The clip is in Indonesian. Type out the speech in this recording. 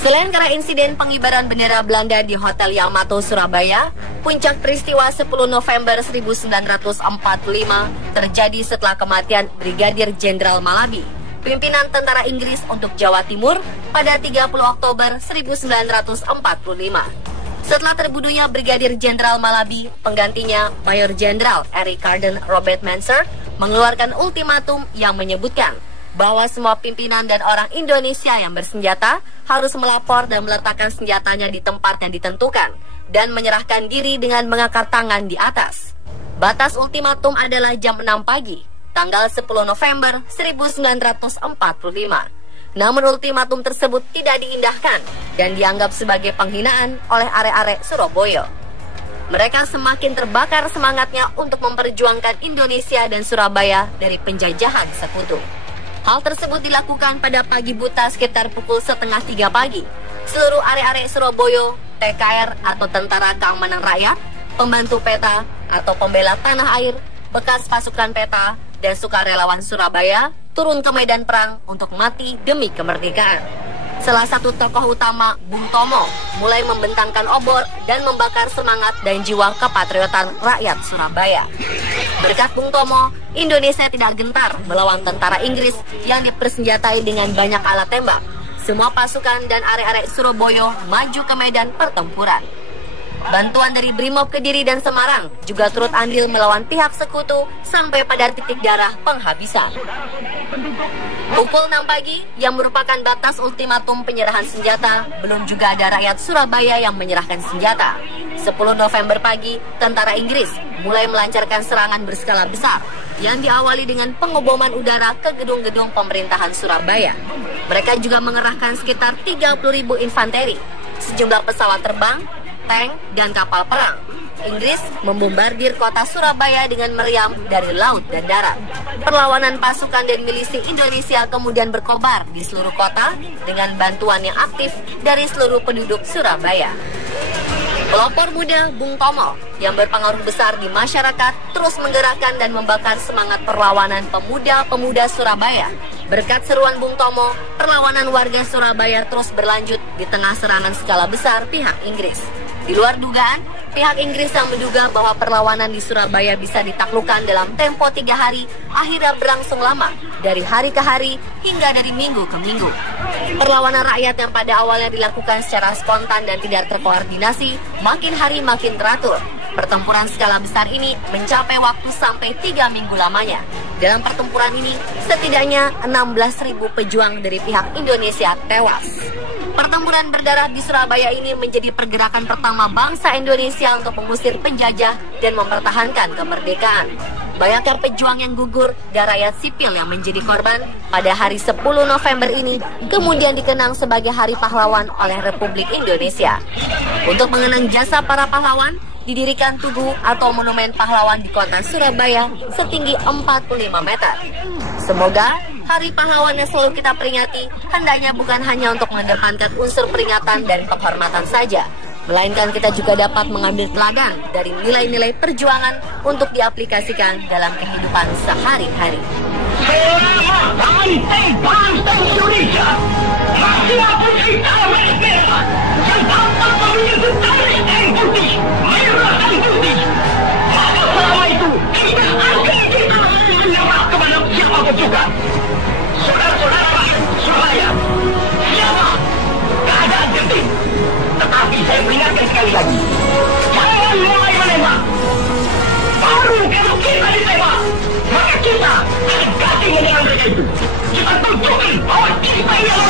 Selain karena insiden pengibaran bendera Belanda di Hotel Yamato, Surabaya, puncak peristiwa 10 November 1945 terjadi setelah kematian Brigadir Jenderal Malabi, pimpinan tentara Inggris untuk Jawa Timur pada 30 Oktober 1945. Setelah terbunuhnya Brigadir Jenderal Malabi, penggantinya Mayor Jenderal Eric Carden Robert Manser mengeluarkan ultimatum yang menyebutkan bahwa semua pimpinan dan orang Indonesia yang bersenjata harus melapor dan meletakkan senjatanya di tempat yang ditentukan dan menyerahkan diri dengan mengangkat tangan di atas. Batas ultimatum adalah jam 6 pagi, tanggal 10 November 1945. Namun ultimatum tersebut tidak diindahkan dan dianggap sebagai penghinaan oleh arek-arek Surabaya. Mereka semakin terbakar semangatnya untuk memperjuangkan Indonesia dan Surabaya dari penjajahan sekutu. Hal tersebut dilakukan pada pagi buta sekitar pukul 2:30 pagi. Seluruh arek-arek Surabaya, TKR atau Tentara Keamanan Rakyat, pembantu peta atau pembela tanah air, bekas pasukan peta, dan sukarelawan Surabaya turun ke medan perang untuk mati demi kemerdekaan. Salah satu tokoh utama, Bung Tomo, mulai membentangkan obor dan membakar semangat dan jiwa kepatriotan rakyat Surabaya. Berkat Bung Tomo, Indonesia tidak gentar melawan tentara Inggris yang dipersenjatai dengan banyak alat tembak. Semua pasukan dan arek-arek Surabaya maju ke medan pertempuran. Bantuan dari Brimob Kediri dan Semarang juga turut andil melawan pihak sekutu sampai pada titik darah penghabisan. Pukul 6 pagi yang merupakan batas ultimatum penyerahan senjata, belum juga ada rakyat Surabaya yang menyerahkan senjata. 10 November pagi, tentara Inggris mulai melancarkan serangan berskala besar yang diawali dengan pengeboman udara ke gedung-gedung pemerintahan Surabaya. Mereka juga mengerahkan sekitar 30.000 infanteri, sejumlah pesawat terbang, tank, dan kapal perang. Inggris membombardir kota Surabaya dengan meriam dari laut dan darat. Perlawanan pasukan dan milisi Indonesia kemudian berkobar di seluruh kota dengan bantuan yang aktif dari seluruh penduduk Surabaya. Pelopor muda Bung Tomo yang berpengaruh besar di masyarakat terus menggerakkan dan membakar semangat perlawanan pemuda-pemuda Surabaya. Berkat seruan Bung Tomo, perlawanan warga Surabaya terus berlanjut di tengah serangan skala besar pihak Inggris. Di luar dugaan, pihak Inggris yang menduga bahwa perlawanan di Surabaya bisa ditaklukkan dalam tempo 3 hari, akhirnya berlangsung lama, dari hari ke hari hingga dari minggu ke minggu. Perlawanan rakyat yang pada awalnya dilakukan secara spontan dan tidak terkoordinasi, makin hari makin teratur. Pertempuran skala besar ini mencapai waktu sampai 3 minggu lamanya. Dalam pertempuran ini, setidaknya 16.000 pejuang dari pihak Indonesia tewas. Pertempuran berdarah di Surabaya ini menjadi pergerakan pertama bangsa Indonesia untuk mengusir penjajah dan mempertahankan kemerdekaan. Banyaknya pejuang yang gugur dan rakyat sipil yang menjadi korban pada hari 10 November ini kemudian dikenang sebagai Hari Pahlawan oleh Republik Indonesia. Untuk mengenang jasa para pahlawan, didirikan tugu atau monumen pahlawan di kota Surabaya setinggi 45 meter. Semoga Hari Pahlawan yang selalu kita peringati hendaknya bukan hanya untuk mengedepankan unsur peringatan dan penghormatan saja, melainkan kita juga dapat mengambil teladan dari nilai-nilai perjuangan untuk diaplikasikan dalam kehidupan sehari-hari. Bangsa Indonesia masih akan kita merdeka dan tanpa memiliki garis yang putih, merah dan putih. Maka selama itu kita akan menyerah kepada siapapun juga. Saudara-saudara Surabaya, siapa? Keadaan genting. Tetapi saya peringatkan sekali lagi, jangan mulai menembak. Baru kalau kita ditembak, maka kita akan ganti dengan mereka itu. Kita tunjukkan bahwa kita yang